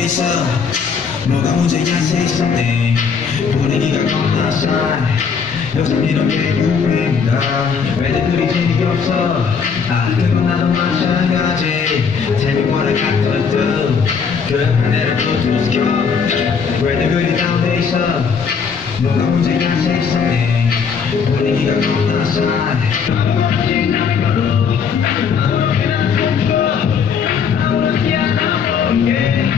돼 있어. 뭐가 문제야 say something. 분위기가 겁나 싸. 요즘 이런 게 유행이다. 왜들 그리 재미없어. 아 그건 나도 마찬가지. Tell me what I got to do. 그런 애를 또 두스겨. 왜들 그리 다운돼 있어. 뭐가 문제야 say something. 분위기가 겁나 싸. 아무렇게나 춤춰. 아무렇게나 먹게.